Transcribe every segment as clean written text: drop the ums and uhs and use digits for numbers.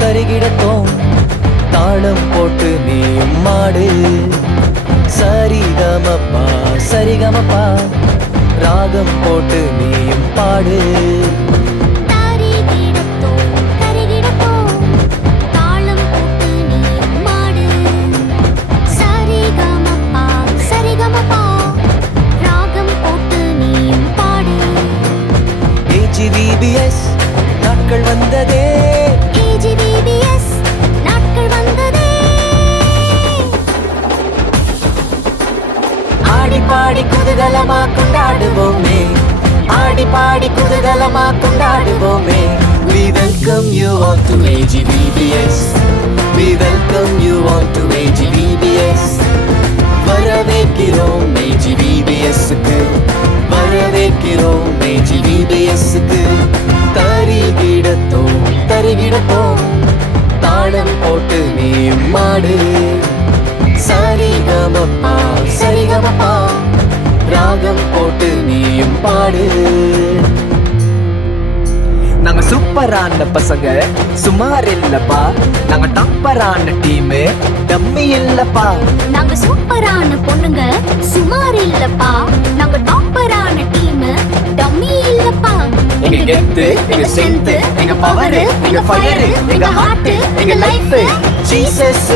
தருகிடத்தோம் தாளம் போட்டு நீயும் மாடு. சரிகமப்பா சரிகமப்பா ராகம் போட்டு நீயும் பாடு. AGVBS நாட்கள் வந்ததே, AGVBS நாட்கள் வந்ததே. ஆடி பாடி குதூகலமா கொண்டாடுவோமே, ஆடி பாடி குதூகலமா கொண்டாடுவோமே. We welcome you all to AGVBS, we welcome you all to AGVBS. வரவேற்கிறோம் AGVBS-க்கு, வரவேற்கிறோம் AGVBS-க்கு. தருகிடத்தோம் தருகிடத்தோம் தாளம் போட்டு நீயும் மாடு. சரிகமப்பா சரிகமப்பா ராகம் போட்டு நீயும் பாடு. நாங்க சூப்பரான பசங்க சுமார் இல்லப்பா, நாங்க டாப்பரான டீமு டம்மி இல்லப்பா. நாங்க சூப்பரான பொண்ணுங்க சுமார் இல்லப்பா, நாங்க டாப்பரான டீம் டம்மி இல்லப்பா. எங்க கெத்து எங்க ஸ்ட்ரென்த் எங்க பவர் எங்க ஃபயர் எங்க ஹார்ட் எங்க லைஃப் ஜீசஸ்.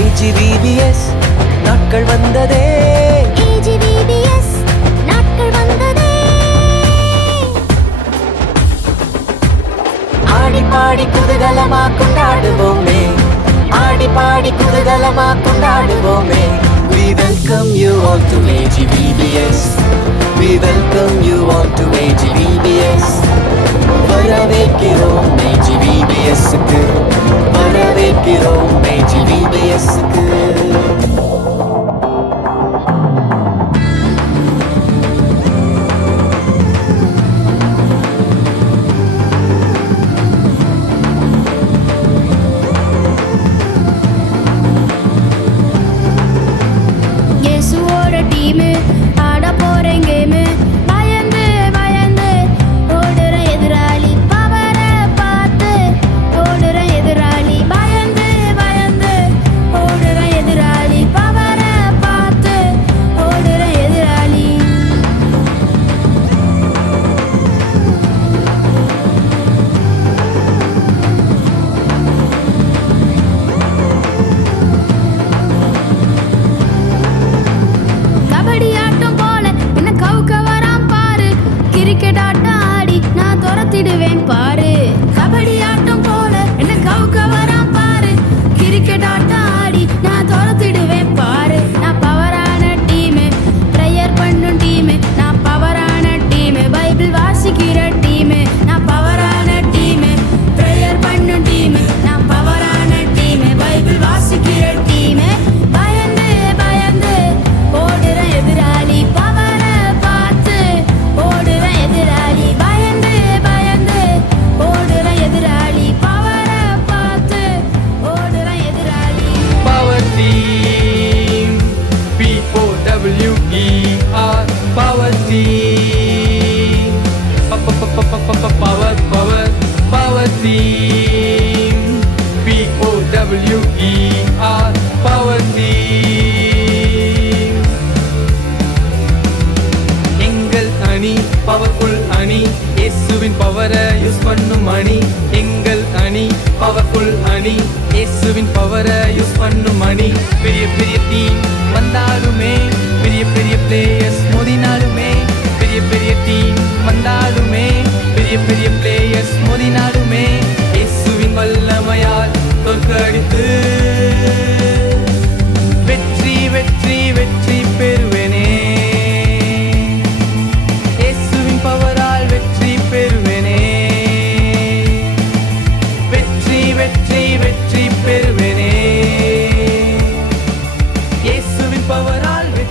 AGVBS நாட்கள் வந்ததே, AGVBS நாட்கள் வந்ததே. ஆடி பாடி குதூகலமா கொண்டாடுவோமே, ஆடி பாடி குதூகலமா கொண்டாடுவோமே. We welcome you all to AGVBS, we welcome you all to AGVBS. வரவேற்கிறோம் AGVBS-க்கு, வரவேற்கிறோம் AGVBS-க்கு. இயேசுவோட டீம் ஆட போறேன் கேம். பயந்து பயந்து ஓடுற எதிராளி பவரை பார்த்து ஓடுற எதிராளி. பயந்து பயந்து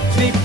வெற்றி